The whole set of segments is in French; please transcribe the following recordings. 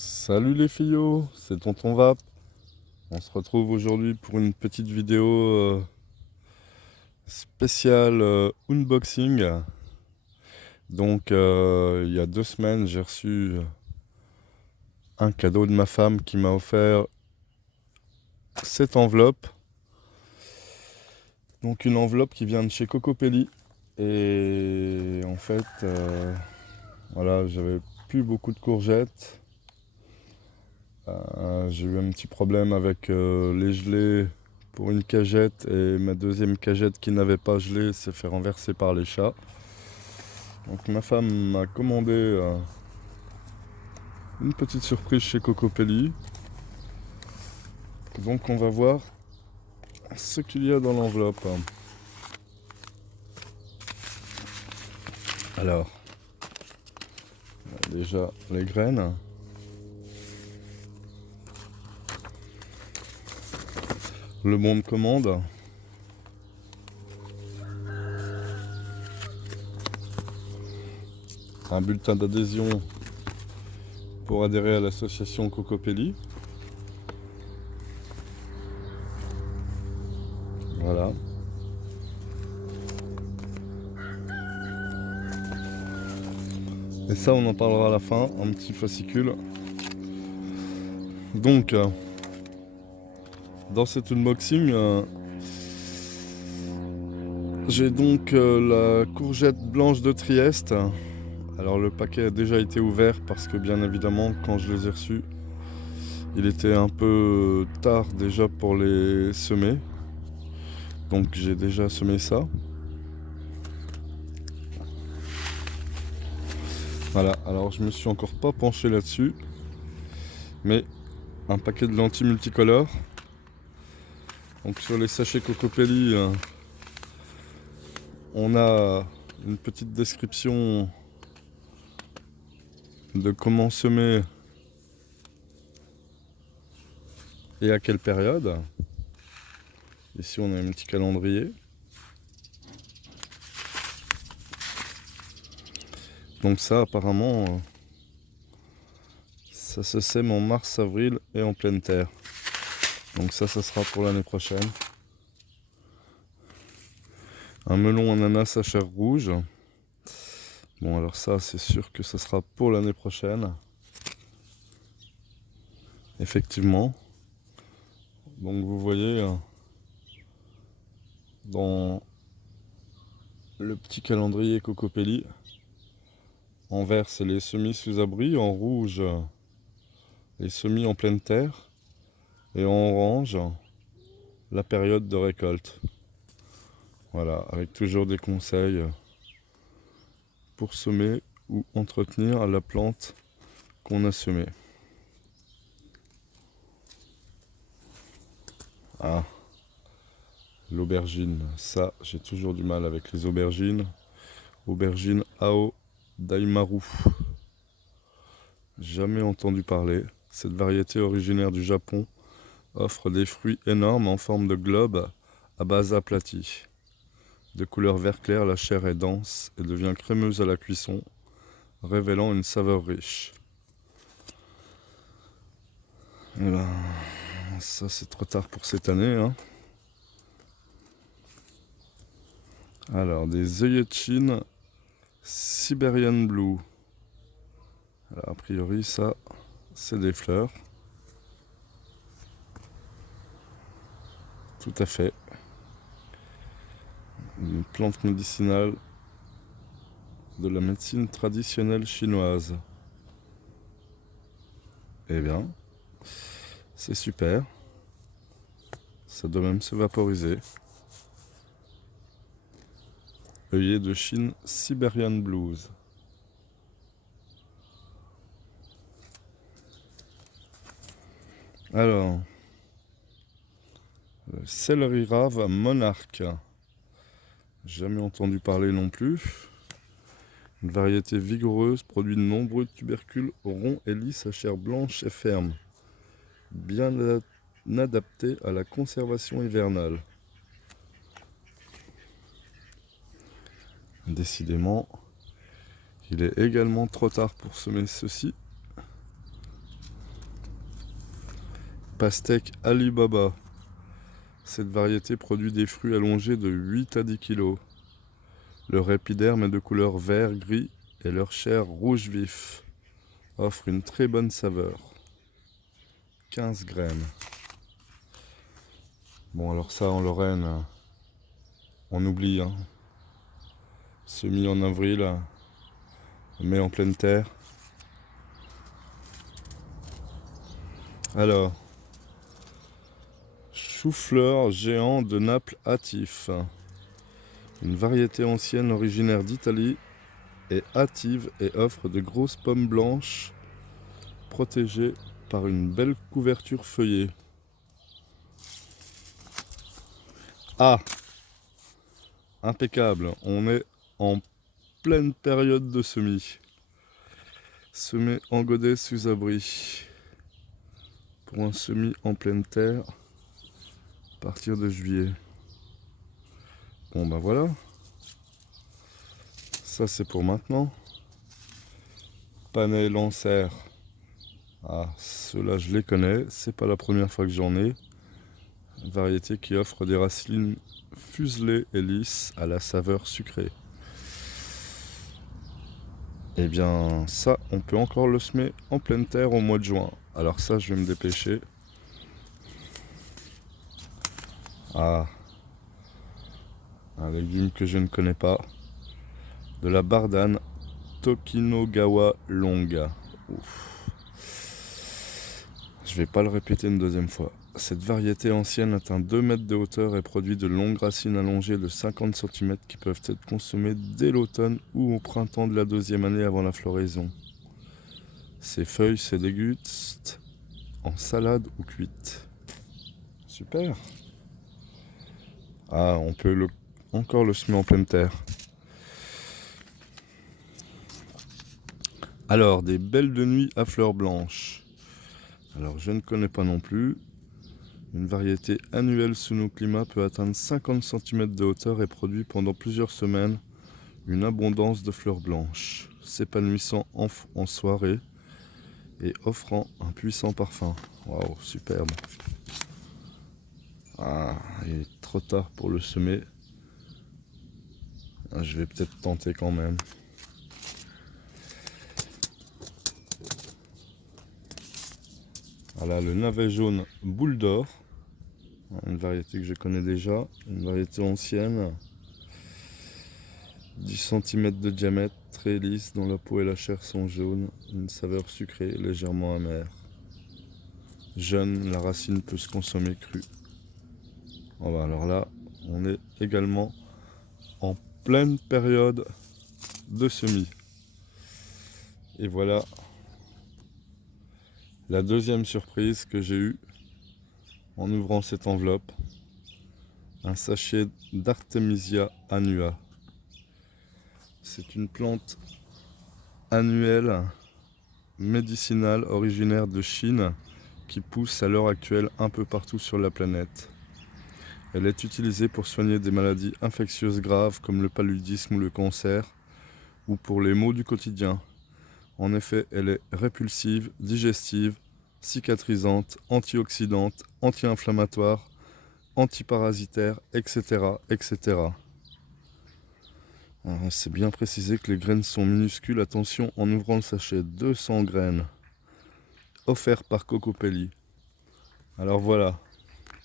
Salut les fillots, c'est Tonton Vap. On se retrouve aujourd'hui pour une petite vidéo spéciale unboxing. Donc il y a 2 semaines, j'ai reçu un cadeau de ma femme qui m'a offert cette enveloppe. Donc une enveloppe qui vient de chez Cocopelli. Et en fait, voilà, j'avais plus beaucoup de courgettes. J'ai eu un petit problème avec les gelées pour une cagette et ma deuxième cagette qui n'avait pas gelé s'est fait renverser par les chats. Donc ma femme m'a commandé une petite surprise chez Cocopelli. Donc on va voir ce qu'il y a dans l'enveloppe. Alors, déjà les graines. Le bon de commande. Un bulletin d'adhésion pour adhérer à l'association Cocopelli. Voilà. Et ça, on en parlera à la fin, un petit fascicule. Donc, dans cet unboxing, j'ai donc la courgette blanche de Trieste. Alors le paquet a déjà été ouvert parce que bien évidemment, quand je les ai reçus, il était un peu tard déjà pour les semer. Donc j'ai déjà semé ça. Voilà, alors je me suis encore pas penché là-dessus. Mais un paquet de lentilles multicolores. Donc sur les sachets Cocopelli, on a une petite description de comment semer et à quelle période. Ici on a un petit calendrier. Donc ça apparemment, ça se sème en mars, avril et en pleine terre. Donc ça sera pour l'année prochaine. Un melon ananas à chair rouge. Bon alors ça c'est sûr que ça sera pour l'année prochaine. Effectivement. Donc vous voyez dans le petit calendrier Cocopelli, en vert c'est les semis sous abri, en rouge les semis en pleine terre et en orange la période de récolte. Voilà, avec toujours des conseils pour semer ou entretenir la plante qu'on a semée. Ah, l'aubergine, ça j'ai toujours du mal avec les aubergines. Aubergine Ao Daimaru. Jamais entendu parler. Cette variété originaire du Japon offre des fruits énormes en forme de globe à base aplatie. De couleur vert clair, la chair est dense et devient crémeuse à la cuisson, révélant une saveur riche. Et ben, ça c'est trop tard pour cette année, hein. Alors, des œillets de Chine Siberian Blue. Alors, a priori, ça, c'est des fleurs. Tout à fait. Une plante médicinale de la médecine traditionnelle chinoise. Eh bien, c'est super. Ça doit même se vaporiser. Œillet de Chine Siberian Blues. Alors, le céleri rave monarque. Jamais entendu parler non plus. Une variété vigoureuse produit de nombreux tubercules ronds et lisses à chair blanche et ferme. Bien adapté à la conservation hivernale. Décidément, il est également trop tard pour semer ceci. Pastèque Alibaba. Cette variété produit des fruits allongés de 8 à 10 kg. Leur épiderme est de couleur vert-gris et leur chair rouge vif. Offre une très bonne saveur. 15 graines. Bon, alors ça en Lorraine, on oublie. Hein. Semis en avril, on met en pleine terre. Alors, chou-fleur géant de Naples hâtif. Une variété ancienne originaire d'Italie est hâtive et offre de grosses pommes blanches protégées par une belle couverture feuillée. Ah, impeccable, on est en pleine période de semis. Semé en godet sous abri. Pour un semis en pleine terre, à partir de juillet. Bon ben voilà. Ça c'est pour maintenant. Panay Lancer. Ah, ceux-là je les connais, c'est pas la première fois que j'en ai. Une variété qui offre des racines fuselées et lisses à la saveur sucrée. Et bien ça, on peut encore le semer en pleine terre au mois de juin. Alors ça, je vais me dépêcher. Ah, un légume que je ne connais pas. De la bardane Tokinagawa longa. Ouf. Je vais pas le répéter une deuxième fois. Cette variété ancienne atteint 2 mètres de hauteur et produit de longues racines allongées de 50 cm qui peuvent être consommées dès l'automne ou au printemps de la deuxième année avant la floraison. Ces feuilles se dégustent en salade ou cuite. Super. Ah, on peut encore le semer en pleine terre. Alors, des belles de nuit à fleurs blanches. Alors, je ne connais pas non plus. Une variété annuelle sous nos climats peut atteindre 50 cm de hauteur et produit pendant plusieurs semaines une abondance de fleurs blanches, s'épanouissant en soirée et offrant un puissant parfum. Waouh, superbe. Ah, il est trop tard pour le semer. Ah, je vais peut-être tenter quand même. Voilà, le navet jaune boule d'or. Une variété que je connais déjà, une variété ancienne, 10 cm de diamètre, très lisse, dont la peau et la chair sont jaunes, une saveur sucrée, légèrement amère. Jeune, la racine peut se consommer crue. Voilà, alors là, on est également en pleine période de semis. Et voilà la deuxième surprise que j'ai eue en ouvrant cette enveloppe. Un sachet d'Artemisia annua. C'est une plante annuelle médicinale originaire de Chine qui pousse à l'heure actuelle un peu partout sur la planète. Elle est utilisée pour soigner des maladies infectieuses graves comme le paludisme ou le cancer, ou pour les maux du quotidien. En effet, elle est répulsive, digestive, cicatrisante, antioxydante, anti-inflammatoire, antiparasitaire, etc. etc. C'est bien précisé que les graines sont minuscules. Attention en ouvrant le sachet, 200 graines, offert par Cocopelli. Alors voilà,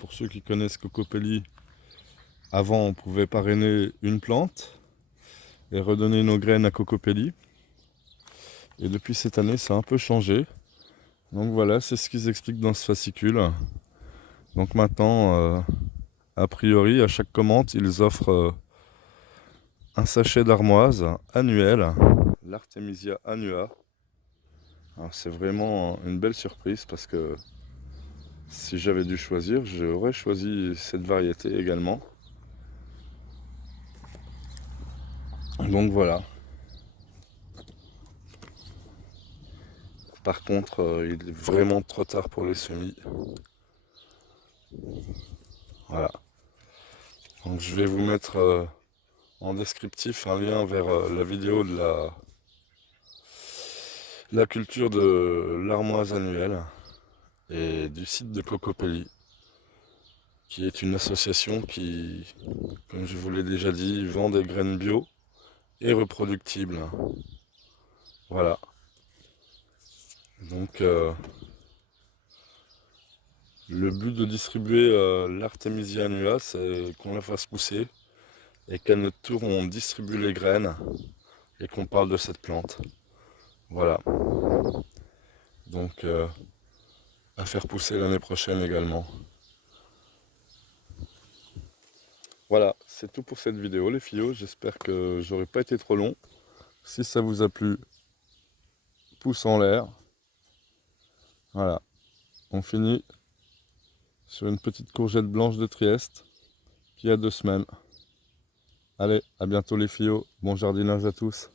pour ceux qui connaissent Cocopelli, avant on pouvait parrainer une plante et redonner nos graines à Cocopelli. Et depuis cette année, ça a un peu changé. Donc voilà, c'est ce qu'ils expliquent dans ce fascicule. Donc maintenant, a priori, à chaque commande, ils offrent un sachet d'armoise annuel, l'Artemisia annua. Alors c'est vraiment une belle surprise parce que si j'avais dû choisir, j'aurais choisi cette variété également. Donc voilà. Par contre, il est vraiment trop tard pour les semis. Voilà. Donc je vais vous mettre en descriptif un lien vers la vidéo de la culture de l'armoise annuelle. et du site de Cocopelli, qui est une association qui, comme je vous l'ai déjà dit, vend des graines bio et reproductibles. Voilà. Donc le but de distribuer l'Artemisia annua, c'est qu'on la fasse pousser et qu'à notre tour on distribue les graines et qu'on parle de cette plante. Voilà. Donc à faire pousser l'année prochaine également. Voilà, c'est tout pour cette vidéo les filles. J'espère que j'aurai pas été trop long. Si ça vous a plu, pouce en l'air. Voilà, on finit sur une petite courgette blanche de Trieste qui a 2 semaines. Allez, à bientôt les filles. Bon jardinage à tous.